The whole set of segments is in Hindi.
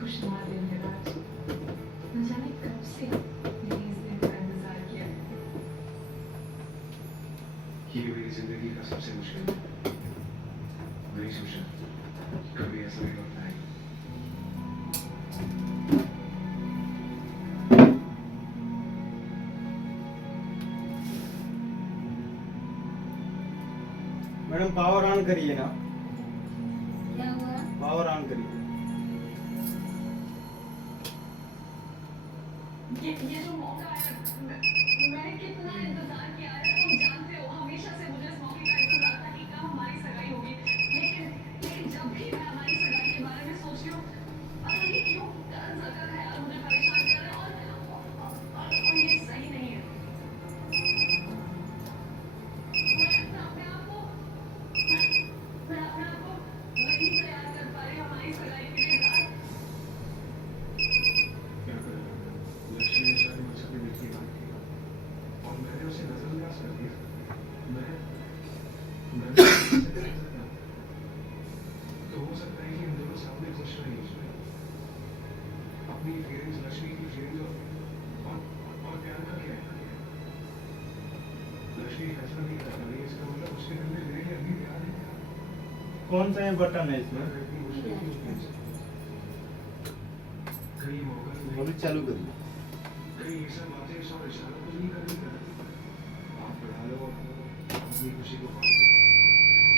खुशनुमा दिन है आज। न जाने कब से मैंने इस दिन का इंतजार किया। ये मेरी जिंदगी का सबसे मुश्किल है। नहीं सोचा कभी ऐसा भी वक्त आएगा। मैडम पावर ऑन करिए ना, क्या हुआ? पावर ऑन करिए। ये जो मौका है, मैंने कितना इंतजार किया है। तुम जानते हो हमेशा से मुझे इस मौके का इंतजार था कि कब हमारी सगाई होगी। लेकिन जब भी मैं हमारी सगाई के बारे में सोच रही हूँ, पता नहीं क्यों करण सर का ख्याल मुझे परेशान कर रहा है और ये सही नहीं है। मैं अपने आप को नहीं तैयार कर पा रही हमारी सगाई के लिए। क्या करें? लक्ष्मी ने शादी मुझसे अपने दिल की बात की और मैंने उसे नजरअंदाज कर दिया। मैं कैसे कर सकता हूँ? तो हो सकता है कि हम दोनों सामने खुश नहीं हो जाए। अपनी फीलिंग्स, लक्ष्मी की फीलिंग्स और प्यार का क्या है? लक्ष्मी फैसला नहीं कर पा रही है, इसका मतलब उसके दिल में मेरे लिए अभी प्यार है। कौन सा बटन है इसमें? मैं इतनी मुश्किल क्यों है? कहीं मौका तो नहीं, अभी चालू करिए। कहीं ये सब बातें इस और इशारों तो नहीं करनी कर आप बढ़ा लो अपनी खुशी को बांट दो।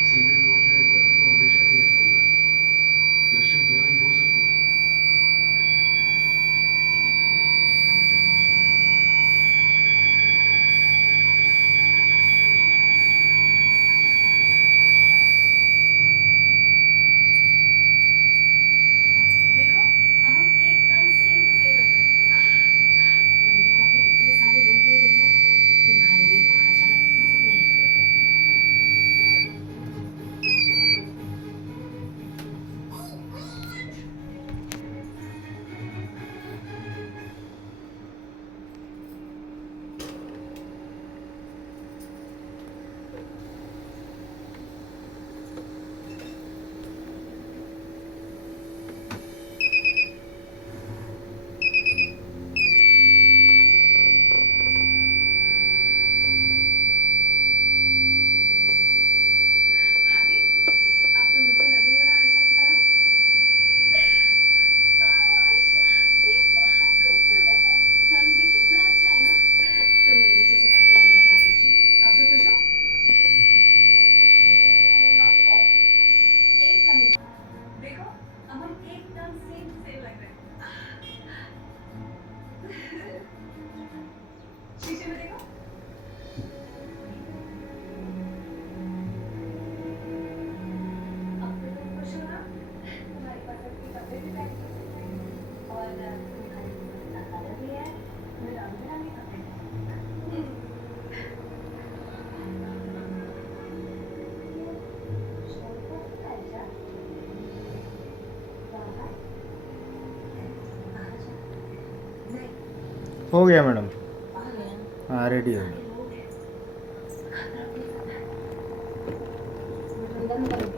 सीधे में उठने इस दर्द को हमेशा के लिए छोड़ दो। लक्ष्मी तुम्हारी हो सकती है। देखो अब हम एकदम सेम टू सेम लग रहे हैं। तुमने कभी इतने सारे लोग नहीं देखे ना, तुम्हारे लिए बाहर जाना उचित नहीं। हैप्पी अब तो बिल्कुल लग रही हो ना आयशा की तरह। वाह आयशा, ये बहुत खूबसूरत है। रंग भी कितना अच्छा है ना। तुम मेरे जैसे कपड़े पहनना चाहती थी, अब तो खुश हो। ओ, एक कमी। देखो अब हम एकदम सेम टू सेम लग रहे हैं। शीशे में देखो। अब तो तुम खुश हो ना। तुम्हारी पसंद के कपड़े भी पहन और तुम्हारी पसंद का कलर भी है। मेरा रंग बिरंगे कपड़े पहन। छोड़ो आयशा, बाहर बाहर जा। नहीं, हो गया मैडम, आ गया। हाँ रेडी हो गया। सारे लोग हैं, खतरा कोई ज्यादा है। मैं अंदर में करूँ।